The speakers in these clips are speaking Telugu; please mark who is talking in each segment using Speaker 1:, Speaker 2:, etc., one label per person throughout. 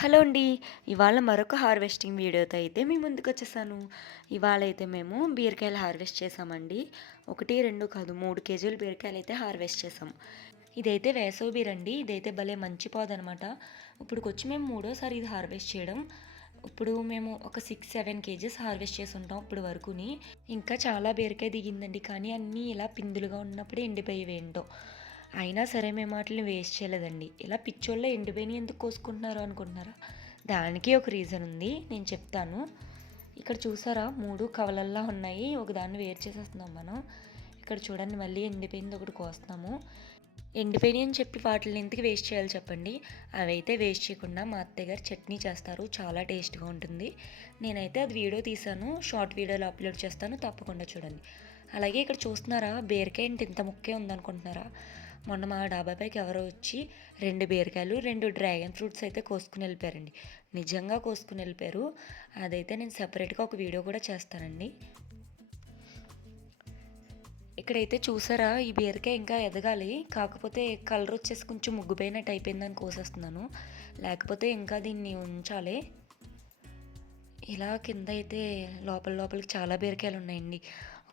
Speaker 1: హలో అండి. ఇవాళ మరొక హార్వెస్టింగ్ వీడియోతో అయితే మీ ముందుకు వచ్చేసాను. ఇవాళ అయితే మేము బీరకాయలు హార్వెస్ట్ చేసామండి. ఒకటి రెండు కాదు మూడు కేజీలు బీరకాయలు అయితే హార్వెస్ట్ చేసాం. ఇదైతే వేసవి బీర్ అండి ఇదైతే భలే మంచి అనమాట ఇప్పుడుకొచ్చి మేము మూడోసారి ఇది హార్వెస్ట్ చేయడం. ఇప్పుడు మేము ఒక సిక్స్ సెవెన్ కేజెస్ హార్వెస్ట్ చేసి ఉంటాం ఇప్పుడు వరకుని. ఇంకా చాలా బీరకాయ దిగిందండి. కానీ అన్నీ ఇలా పిందులుగా ఉన్నప్పుడే ఎండిపోయేవి ఏంటో అయినా సరే మేము వాటిని వేస్ట్ చేయలేదండి. ఇలా పిచ్చోళ్ళ ఎండిపోయిన ఎందుకు కోసుకుంటున్నారు అనుకుంటున్నారా? దానికి ఒక రీజన్ ఉంది నేను చెప్తాను. ఇక్కడ చూసారా? మూడు కవలల్లా ఉన్నాయి ఒక దాన్ని వేరు చేసేస్తున్నాం మనం. ఇక్కడ చూడండి మళ్ళీ ఎండిపోయింది ఒకటి కోస్తున్నాము. ఎండిపోయినాయి అని చెప్పి వాటిని ఎందుకు వేస్ట్ చేయాలి చెప్పండి? అవైతే వేస్ట్ చేయకుండా మా అత్తయ్య గారు చట్నీ చేస్తారు చాలా టేస్ట్గా ఉంటుంది. నేనైతే అది వీడియో తీసాను షార్ట్ వీడియోలో అప్లోడ్ చేస్తాను తప్పకుండా చూడండి. అలాగే ఇక్కడ చూస్తున్నారా? బీరకాయ ఇంత ముక్కే ఉందనుకుంటున్నారా? మొన్న మా డాబాపైకి ఎవరో వచ్చి రెండు బీరకాయలు రెండు డ్రాగన్ ఫ్రూట్స్ అయితే కోసుకుని వెళ్ళిపోయారండి. నిజంగా కోసుకుని వెళ్ళిపోయారు. అదైతే నేను సపరేట్గా ఒక వీడియో కూడా చేస్తానండి. ఇక్కడైతే చూసారా ఈ బీరకాయ ఇంకా ఎదగాలి. కాకపోతే కలర్ వచ్చేసి కొంచెం ముగ్గుపోయినట్టు అయిపోయిందని కోసేస్తున్నాను. లేకపోతే ఇంకా దీన్ని ఉంచాలి. ఇలా కింద అయితే లోపల లోపలికి చాలా బీరకాయలు ఉన్నాయండి.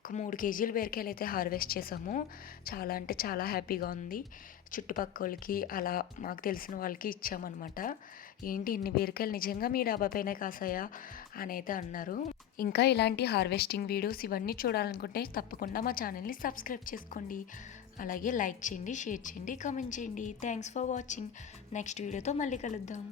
Speaker 1: ఒక మూడు కేజీల బీరకాయలు అయితే హార్వెస్ట్ చేసాము. చాలా అంటే చాలా హ్యాపీగా ఉంది. చుట్టుపక్కలకి వాళ్ళకి అలా మాకు తెలిసిన వాళ్ళకి ఇచ్చామన్నమాట. ఏంటి ఇన్ని బీరకాయలు నిజంగా మీ డాబా పైన కాసాయా అని అయితే అన్నారు. ఇంకా ఇలాంటి హార్వెస్టింగ్ వీడియోస్ ఇవన్నీ చూడాలనుకుంటే తప్పకుండా మా ఛానల్ని సబ్స్క్రైబ్ చేసుకోండి. అలాగే లైక్ చేయండి షేర్ చేయండి కామెంట్ చేయండి. థ్యాంక్స్ ఫర్ వాచింగ్ నెక్స్ట్ వీడియోతో మళ్ళీ కలుద్దాం.